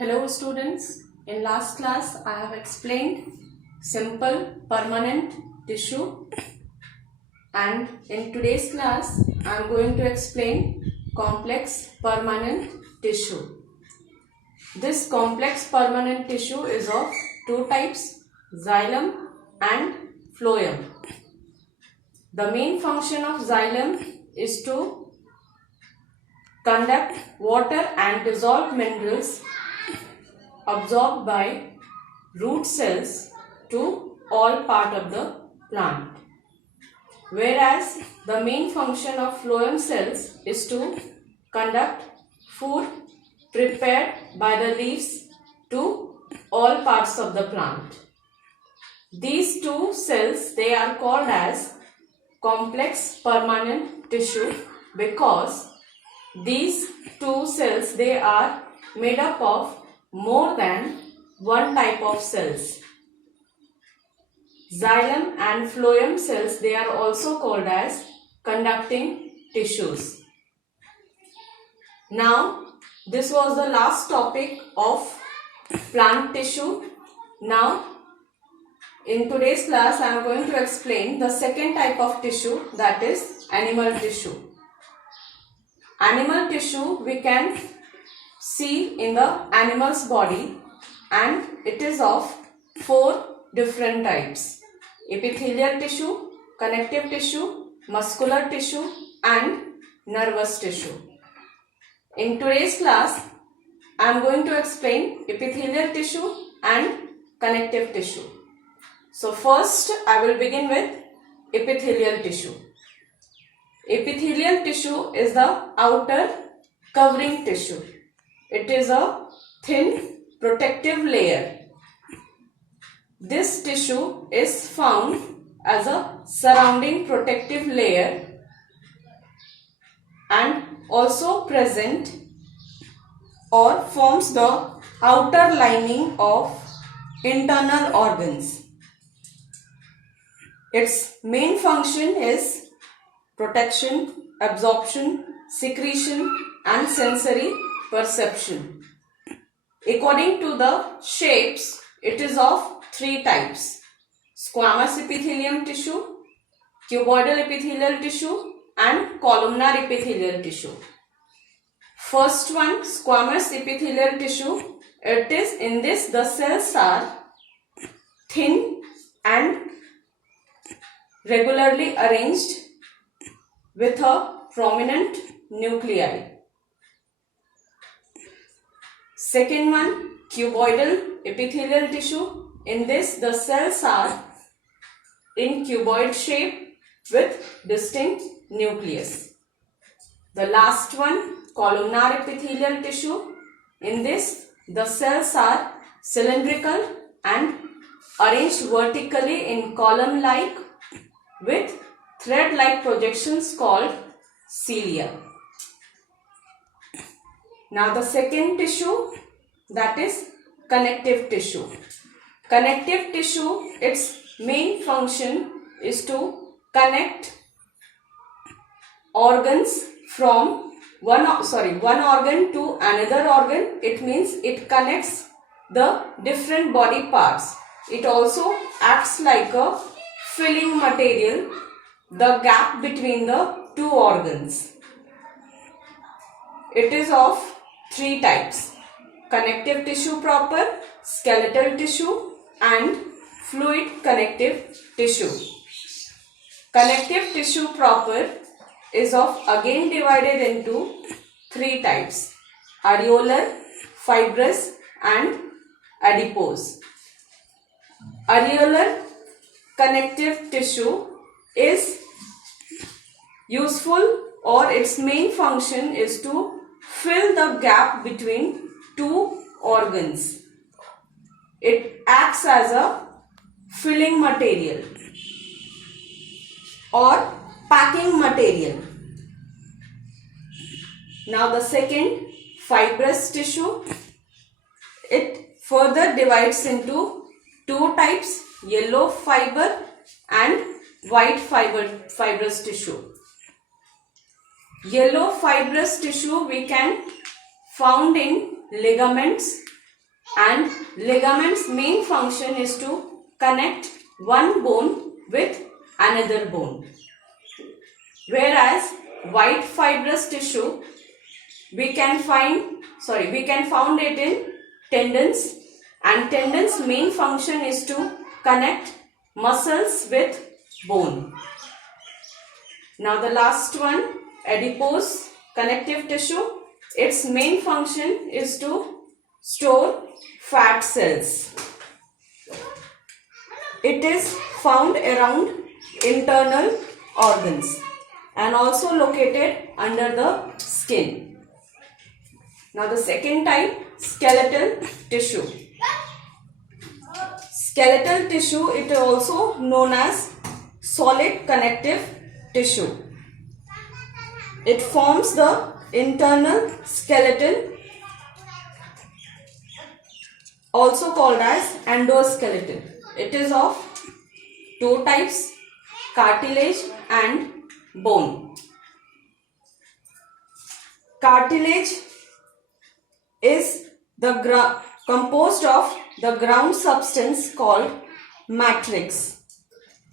Hello students, in last class I have explained simple permanent tissue, and in today's class I am going to explain complex permanent tissue. This complex permanent tissue is of two types, xylem and phloem. The main function of xylem is to conduct water and dissolved minerals absorbed by root cells to all part of the plant, whereas the main function of phloem cells is to conduct food prepared by the leaves to all parts of the plant. These two cells, they are called as complex permanent tissue because these two cells, they are made up of more than one type of cells. Xylem and phloem cells, they are also called as conducting tissues. Now, this was the last topic of plant tissue. Now, in today's class, I am going to explain the second type of tissue, that is animal tissue. Animal tissue we can see in the animal's body, and it is of four different types: epithelial tissue, connective tissue, muscular tissue and nervous tissue. In today's class, I am going to explain epithelial tissue and connective tissue. So first I will begin with epithelial tissue. Epithelial tissue is the outer covering tissue. It is a thin protective layer. This tissue is found as a surrounding protective layer and also present or forms the outer lining of internal organs. Its main function is protection, absorption, secretion and sensory perception. According to the shapes, it is of three types: squamous epithelium tissue, cuboidal epithelial tissue and columnar epithelial tissue. First one, squamous epithelial tissue, it is in this the cells are thin and regularly arranged with a prominent nuclei. Second one, cuboidal epithelial tissue. In this, the cells are in cuboid shape with distinct nucleus. The last one, columnar epithelial tissue. In this, the cells are cylindrical and arranged vertically in column-like with thread-like projections called cilia. Now the second tissue, that is connective tissue. Connective tissue, its main function is to connect organs from one organ to another organ. It means it connects the different body parts. It also acts like a filling material, the gap between the two organs. It is of three types: connective tissue proper, skeletal tissue and fluid connective tissue. Connective tissue proper is again divided into three types: areolar, fibrous and adipose. Areolar connective tissue is useful, or its main function is to fill the gap between two organs. It acts as a filling material or packing material. Now the second, fibrous tissue, it further divides into two types: yellow fiber and white fibrous tissue. Yellow fibrous tissue we can found in ligaments, and ligaments main function is to connect one bone with another bone. Whereas white fibrous tissue we can find it in tendons, and tendons main function is to connect muscles with bone. Now the last one, adipose connective tissue, its main function is to store fat cells. It is found around internal organs and also located under the skin. Now the second type, skeletal tissue. Skeletal tissue, it is also known as solid connective tissue. It forms the internal skeleton, also called as endoskeleton. It is of two types, cartilage and bone. Cartilage is composed of the ground substance called matrix,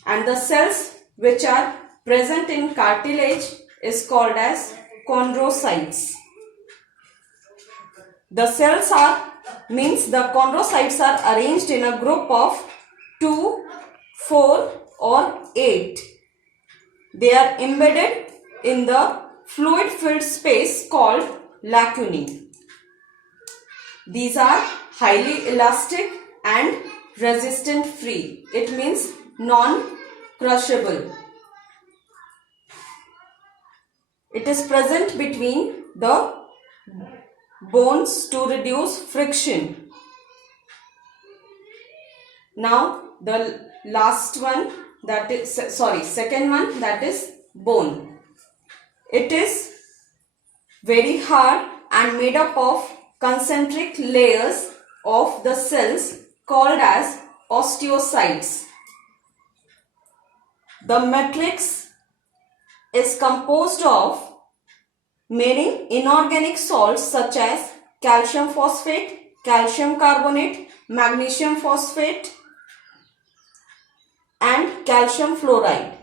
and the cells which are present in cartilage is called as chondrocytes. The chondrocytes are arranged in a group of 2, 4 or 8. They are embedded in the fluid filled space called lacunae. These are highly elastic and resistant free. It means non-crushable. It is present between the bones to reduce friction. Now the second one, that is bone. It is very hard and made up of concentric layers of the cells called as osteocytes. The matrix is composed of many inorganic salts such as calcium phosphate, calcium carbonate, magnesium phosphate and calcium fluoride.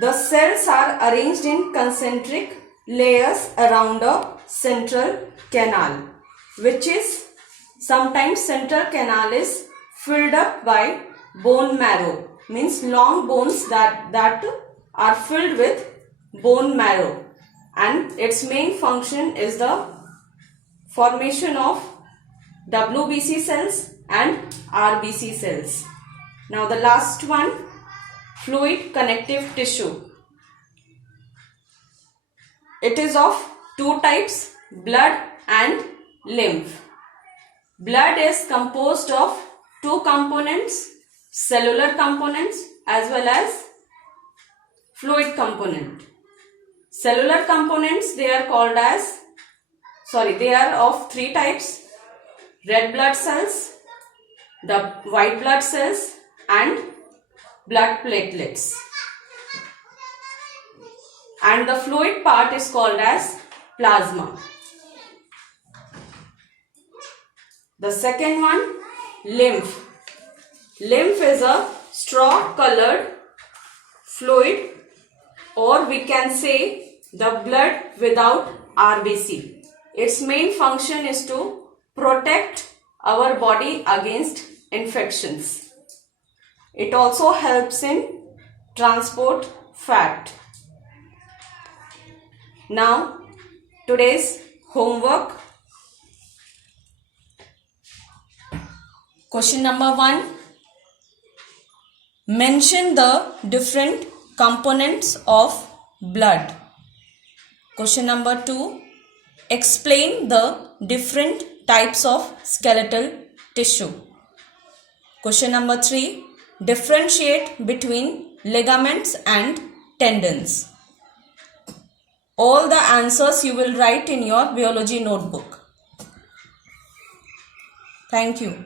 The cells are arranged in concentric layers around a central canal, which is sometimes central canal is filled up by bone marrow, means long bones that are filled with bone marrow, and its main function is the formation of WBC cells and RBC cells. Now the last one, fluid connective tissue. It is of two types, blood and lymph. Blood is composed of two components, cellular components as well as fluid component. Cellular components, they are of three types, red blood cells, the white blood cells and blood platelets. And the fluid part is called as plasma. The second one, lymph. Lymph is a straw colored fluid, or we can say the blood without RBC. Its main function is to protect our body against infections. It also helps in transport fat. Now, today's homework. Question number 1. Mention the different components of blood. Question number 2. Explain the different types of skeletal tissue. Question number 3. Differentiate between ligaments and tendons. All the answers you will write in your biology notebook. Thank you.